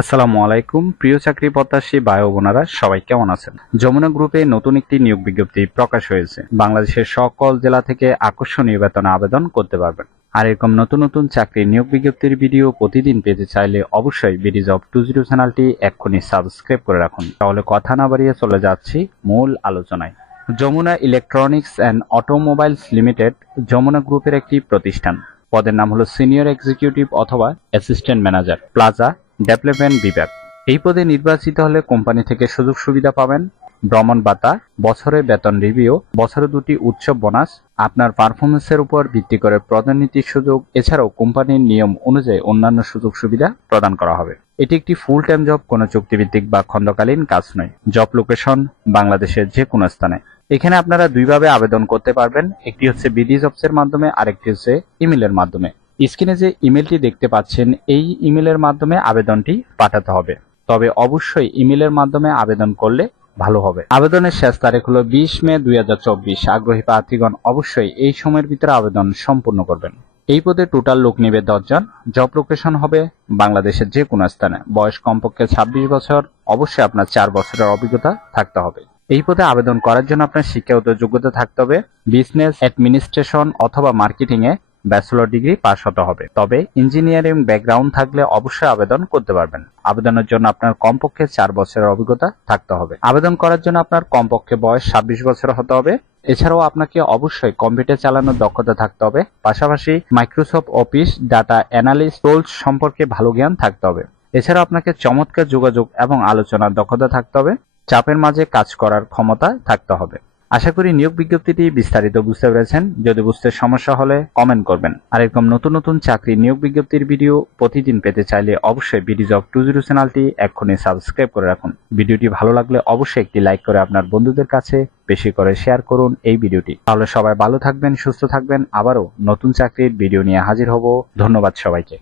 আসসালামু আলাইকুম প্রিয় চাকরি প্রত্যাশী ভাই ও বোনেরা, সবাই কেমন আছেন? যমুনা গ্রুপে নতুন একটি নিয়োগ বিজ্ঞপ্তি প্রকাশ হয়েছে। বাংলাদেশের সকল জেলা থেকে আকর্ষণীয় বেতনে আবেদন করতে পারবেন। আর এরকম নতুন নতুন চাকরি নিয়োগ বিজ্ঞপ্তির ভিডিও প্রতিদিন পেতে চাইলে অবশ্যই বিডি জব 20 চ্যানেলটি এক্ষুনি সাবস্ক্রাইব করে রাখুন। তাহলে কথা না বাড়িয়ে চলে যাচ্ছি মূল আলোচনায়। Jamuna electronics and automobiles limited Jamuna গ্রুপের একটি প্রতিষ্ঠান। পদের নাম হলো সিনিয়র এক্সিকিউটিভ অথবা অ্যাসিস্ট্যান্ট ম্যানেজার, প্লাজা ডেভেলপমেন্ট বিভাগ। এই পদে নির্বাচিত হলে কোম্পানি থেকে সুযোগ সুবিধা পাবেন, ভ্রমণ ভাতা, বছরে বেতন রিভিউ, বছরে 2টি উৎসব বোনাস, আপনার পারফরমেন্সের উপর ভিত্তি করে পদোন্নতির সুযোগ, এছাড়াও কোম্পানির নিয়ম অনুযায়ী অন্যান্য সুযোগ সুবিধা প্রদান করা হবে। এটি একটি ফুল টাইম জব, কোনো চুক্তিভিত্তিক বা খণ্ডকালীন কাজ নয়। জব লোকেশন বাংলাদেশের যে কোনো স্থানে। এখানে আপনারা দুইভাবে আবেদন করতে পারবেন, একটি হচ্ছে বিডি জবস এর মাধ্যমে, আরেকটি হচ্ছে ইমেলের মাধ্যমে। স্ক্রিনে যে ইমেলটি দেখতে পাচ্ছেন, এই ইমেলের মাধ্যমে আবেদনটি পাঠাতে হবে। তবে অবশ্যই ইমেলের মাধ্যমে আবেদন করলে ভালো হবে। আবেদনের শেষ তারিখ হলো 20 মে 2024। আগ্রহী প্রার্থীগণ অবশ্যই এই সময়ের ভিতরে আবেদন সম্পূর্ণ করবেন। এই পদে টোটাল লোক নেবে 10 জন। জব লোকেশন হবে বাংলাদেশের যে কোনো স্থানে। বয়স কমপক্ষে 26 বছর। অবশ্যই আপনার 4 বছরের অভিজ্ঞতা থাকতে হবে। এই পদে আবেদন করার জন্য আপনার শিক্ষাগত যোগ্যতা থাকতে হবে বিজনেস অ্যাডমিনিস্ট্রেশন অথবা মার্কেটিং এ ব্যাচেলর ডিগ্রি পাস হতে হবে। তবে ইঞ্জিনিয়ারিং ব্যাকগ্রাউন্ড থাকলে অবশ্যই আবেদন করতে পারবেন। আবেদনের জন্য আপনার কমপক্ষে 4 বছরের অভিজ্ঞতা থাকতে হবে। আবেদন করার জন্য আপনার কমপক্ষে বয়স 26 বছর হতে হবে। এছাড়াও আপনাকে অবশ্যই কম্পিউটার চালানোর দক্ষতা থাকতে হবে। পাশাপাশি Microsoft office, data analyst tools সম্পর্কে ভালো জ্ঞান থাকতে হবে। এছাড়াও আপনাকে চমৎকার যোগাযোগ এবং আলোচনার দক্ষতা থাকতে হবে। চাপের মাঝে কাজ করার ক্ষমতা থাকতে হবে। আশা করি নিয়োগ বিজ্ঞপ্তিটি বিস্তারিত বুঝতে পেরেছেন। যদি বুঝতে সমস্যা হলে কমেন্ট করবেন। আর এরকম নতুন নতুন চাকরি নিয়োগ বিজ্ঞপ্তির ভিডিও প্রতিদিন পেতে চাইলে অবশ্যই বিডি জব 20 চ্যানেলটি এক্ষুনি সাবস্ক্রাইব করে রাখুন। ভিডিওটি ভালো লাগলে অবশ্যই একটি লাইক করে আপনার বন্ধুদের কাছে বেশি করে শেয়ার করুন এই ভিডিওটি। তাহলে সবাই ভালো থাকবেন, সুস্থ থাকবেন। আবারও নতুন চাকরির ভিডিও নিয়ে হাজির হব। ধন্যবাদ সবাইকে।